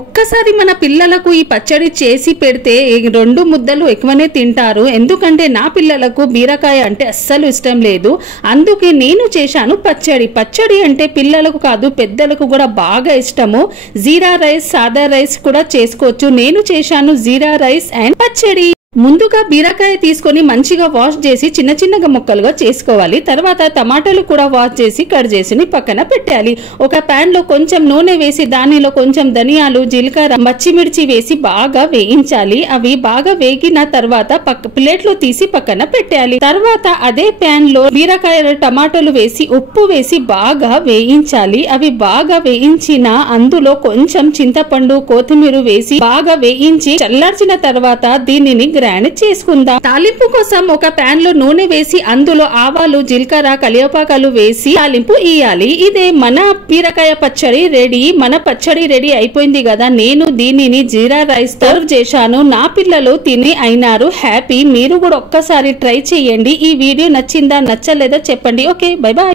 ఒక్కసారి మన పిల్లలకు ఈ పచ్చడి చేసి పెడితే 2 ముద్దలు ఎక్కువనే తింటారు. ఎందుకంటే నా పిల్లలకు బీరకాయ అంటే అస్సలు ఇష్టం లేదు. అందుకే నేను చేశాను పచ్చడి అంటే పిల్లలకు కాదు పెద్దలకు కూడా బాగా ఇష్టము. జీరా రైస్, సాదా రైస్ కూడా చేసుకోవచ్చు. నేను చేశాను జీరా రైస్ అండ్ పచ్చడి. ముందుగా బీరకాయ తీసుకొని మంచిగా వాష్ చేసి చిన్న చిన్నగా ముక్కలుగా చేసుకోవాలి. తర్వాత టమాటాలు కూడా వాష్ చేసి కట్ చేసి పక్కన పెట్టాలి. ఒక పాన్ లో కొంచెం నూనె వేసి దానిలో కొంచెం ధనియాలు, జీలకర్ర, పచ్చిమిర్చి వేసి బాగా వేయించాలి. అవి బాగా వేగిన తర్వాత ప్లేట్ లో తీసి పక్కన పెట్టాలి. తర్వాత అదే పాన్ లో బీరకాయలు, టమాటాలు వేసి ఉప్పు వేసి బాగా వేయించాలి. అవి బాగా వేయించిన అందులో కొంచెం చింతపండు, కొత్తిమీర వేసి బాగా వేయించి చల్లార్చిన తర్వాత దీనిని గ్రైండ్ చేసుకుందాం. తాలింపు కోసం ఒక పాన్ లో నూనె వేసి అందులో ఆవాలు, జీలకర్ర, కరివేపాకులు వేసి తాలింపు ఇయ్యాలి. ఇదే మన బీరకాయ పచ్చడి రెడీ. మన పచ్చడి రెడీ అయిపోయింది కదా. నేను దీనిని జీరా రైస్ సర్వ్ చేశాను. నా పిల్లలు తిని అయినారు హ్యాపీ. మీరు కూడా ఒక్కసారి ట్రై చేయండి. ఈ వీడియో నచ్చిందా నచ్చలేదా చెప్పండి. Okay, bye bye.